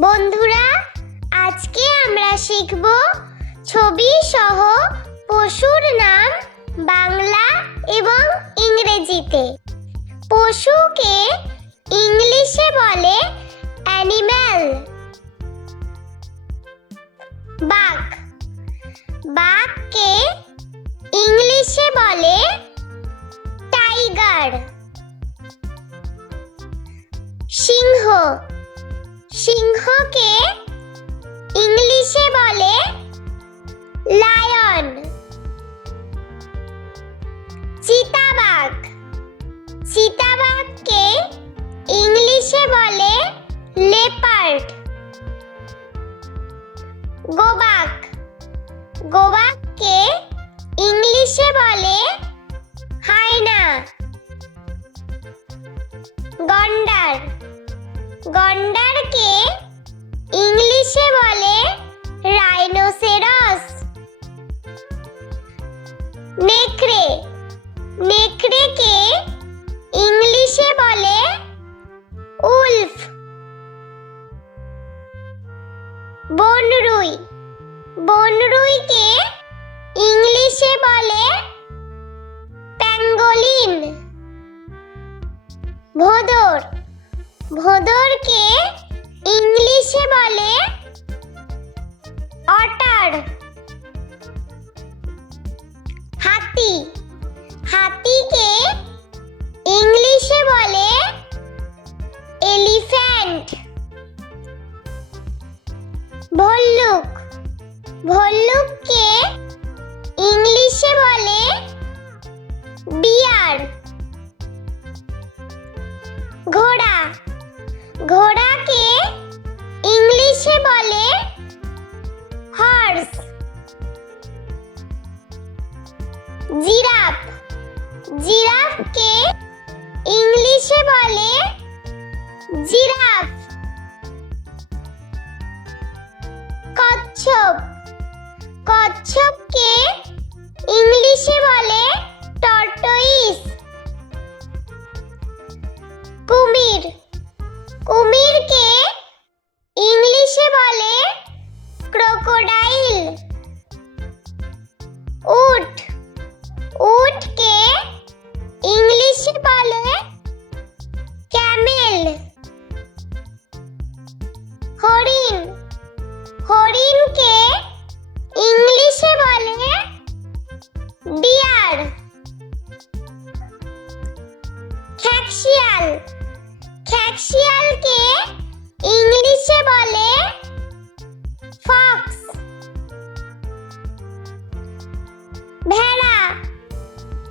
বন্ধুরা, আজকে আমরা শিখব ছবি সহ পশুর নাম বাংলা এবং ইংরেজিতে। পশুকে ইংলিশে বলে অ্যানিম্যাল। বাঘ, বাঘকে ইংলিশে বলে টাইগার। সিংহ, সিংহকে ইংলিশে বলে লায়ন। চিতাবাঘ, চিতাবাঘকে ইংলিশে বলে লেপার্ড। গোবাগ, গোবাগকে ইংলিশে বলে হায়না। গন্ডার, গন্ডারকে ইংলিশে বলে রাইনোসেরাস। নেকড়ে, নেকড়েকে ইংলিশে বলে উলফ। বনরুই, বনরুইকে ইংলিশে বলে প্যাঙ্গোলিন। ভোঁদর, ভোঁদরকে ইংলিশে বলে অটার। হাতি, হাতিকে ইংলিশে বলে এলিফ্যান্ট। ভল্লুক, ভল্লুককে ইংলিশে বলে বিয়ার। ঘোড়া, ঘোড়াকে ইংলিশে বলে হর্স। জিরাফ, জিরাফকে ইংলিশে বলে জিরাফ। কচ্ছপ, কচ্ছপকে ইংলিশে বলে টর্টয়েস। কুমির, কুমিরকে ইংলিশে বলে ক্রোকোডাইল। উট, উটকে ইংলিশে বলে ক্যামেল। হরিণ, হরিণকে ইংলিশে বলে ডিয়ার। খ্যাঁকশিয়াল, খ্যাঁকশিয়ালকে ইংলিশে বলে ফক্স। ভেড়া,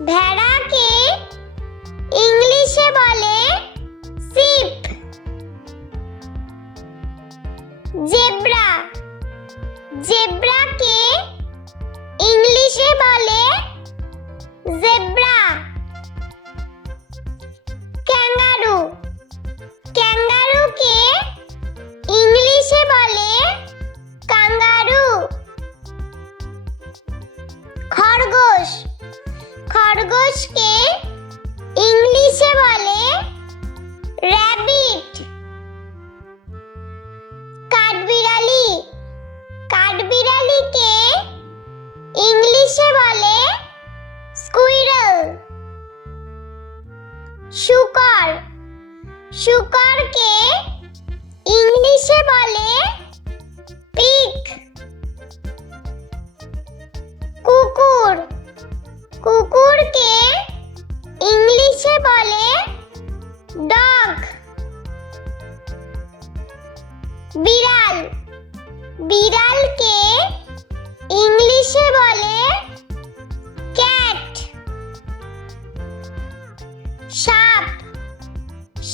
ভেড়াকে ইংলিশে বলে শিপ। জেব্রা, জেব্রাকে ইংলিশে বলে জেব্রা। ক্যাঙ্গারু, ক্যাঙ্গারুকে ইংলিশে বলে কাঙ্গারু। খরগোশ, খরগোশকে ইংলিশে বলে র‍্যাবিট। কাঠবিড়ালি, কাঠবিড়ালিকে ইংলিশে বলে স্কুইরেল। শূকর, শূকরকে ইংলিশে বলে পিগ। কুকুর, কুকুরকে ইংলিশে বলে ডগ। বিড়াল, বিড়ালকে ইংলিশে বলে ক্যাট। সাপ,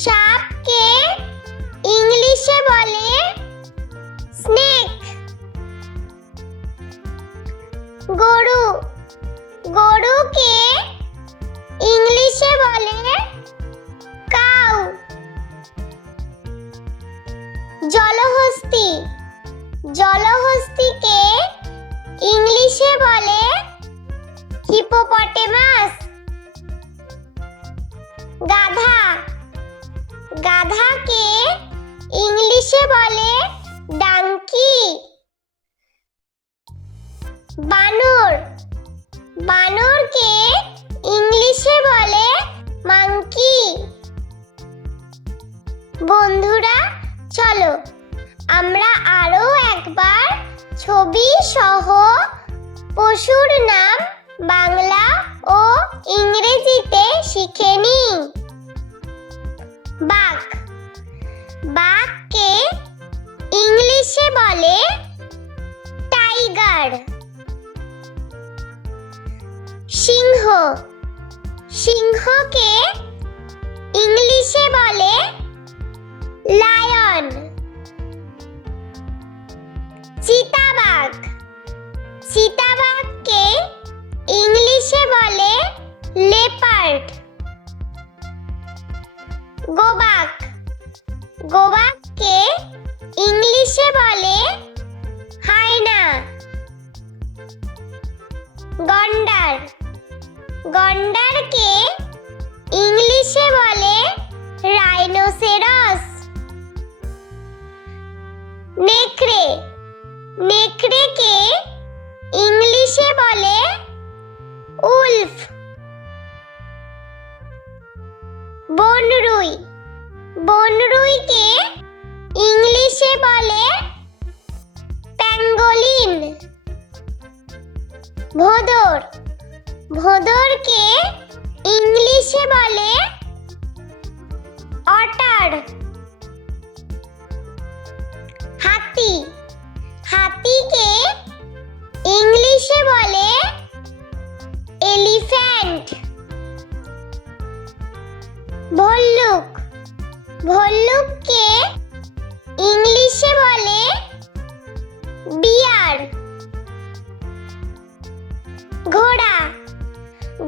সাপকে ইংলিশে বলে স্নেক। গরু, গরুকে ইংলিশে বলে কাউ। জলহস্তী, জলহস্তীকে ইংলিশে বলে হিপোপটেমাস। গাধা, গাধাকে ইংলিশে বলে পাখি। বানর, বানরকে ইংলিশে বলে মাংকি। বন্ধুরা চলো আমরা আরো একবার ছবি সহ পশুর নাম বাংলা ও ইংরেজিতে শিখে নিই। বাঘ, বাঘকে ইংলিশে বলে টাইগার। সিংহ, সিংহকে ইংলিশে বলে লায়ন। চিতাবাঘ, চিতাবাঘকে ইংলিশে বলে লেপার্ড। গোবাক, গোবাককে ইংলিশে বলে হায়না। গন্ডার, গন্ডারকে ইংলিশে বলে রাইনোসেরাস। নেকড়ে, নেকড়েকে ইংলিশে বলে উলফ। বনরুই, বনরুইকে ইংলিশে বলে প্যাঙ্গোলিন। ভোঁদর, ভোঁদরকে ইংলিশে বলে অটার। হাতি, হাতিকে ইংলিশে বলে এলিফ্যান্ট। ভল্লুক, ভল্লুককে ইংলিশে বলে বিয়ার। ঘোড়া,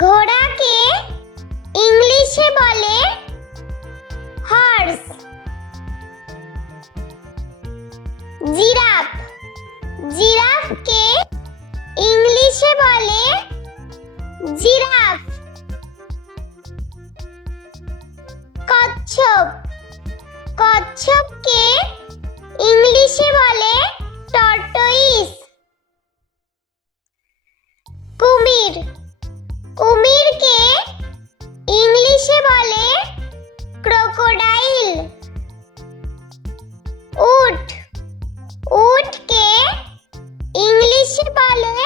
ঘোড়াকে ইংলিশে বলে হর্স। জিরাফ, জিরাফকে ইংলিশে বলে জিরাফ। কচ্ছপ, কচ্ছপকে ইংলিশে বলে টর্টয়েস। কুমির, কুমিরকে ইংলিশে বলে ক্রোকোডাইল। উট, উটকে ইংলিশে বলে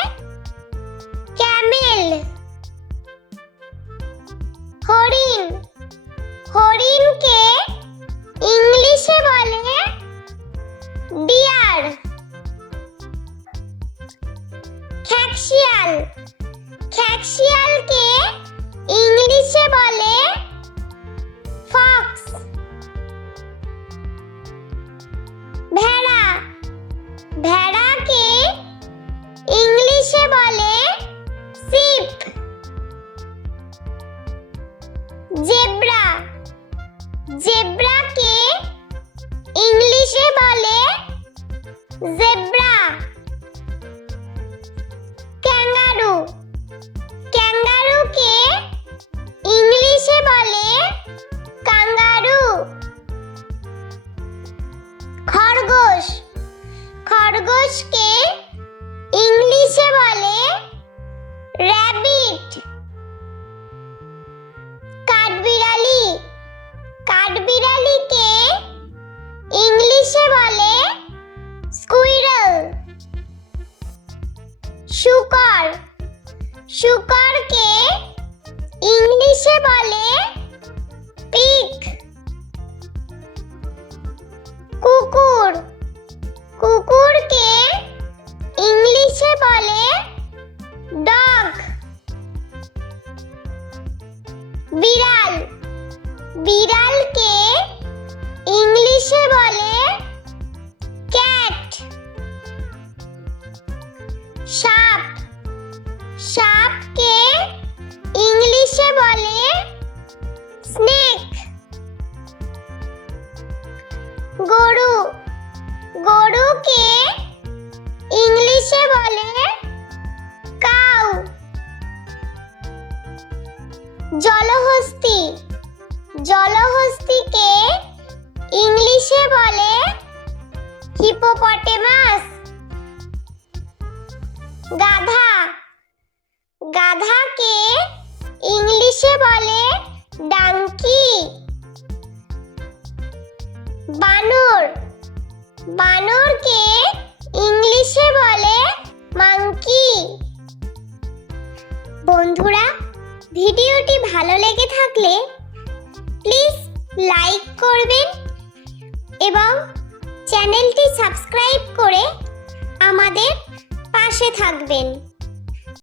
ক্যামেল। হরিণ, হরিণকে ইংলিশে বলে ডিয়ার। খ্যাঁকশিয়াল, খ্যাঁকশিয়ালকে ইংলিশে বলে ফক্স। ভেড়া, ভেড়াকে ইংলিশে বলে শিপ। জেব্রা, জেব্রাকে ইংলিশে বলে জেব্রা। ক্যাঙ্গারু, ক্যাঙ্গারুকে ইংলিশে বলে কাঙ্গারু। খরগোশ, খরগোশকে ইংলিশে বলে র‍্যাবিট। কাঠবিড়ালি, কাঠবিড়ালিকে ইংলিশে বলে স্কুইরেল। শুকর, শুকরকে ইংলিশে বলে পিগ। কুকুর, কুকুরকে ইংলিশে বলে ডগ। বিড়াল, বিড়ালকে ইংলিশে বলে ক্যাট। সাপ, সাপকে ইংলিশে বলে স্নেক। গরু, গরুকে ইংলিশে বলে কাউ। জলহস্তী, জলহস্তীকে ইংলিশে বলে হিপোপটেমাস। গাধা, গাধাকে ইংলিশে বলে ডাঙ্কি। বানর, বানরকে ইংলিশে বলে মাঙ্কি। বন্ধুরা, ভিডিওটি ভালো লেগে থাকলে প্লিজ লাইক করবেন এবং চ্যানেলটি সাবস্ক্রাইব করে আমাদের পাশে থাকবেন।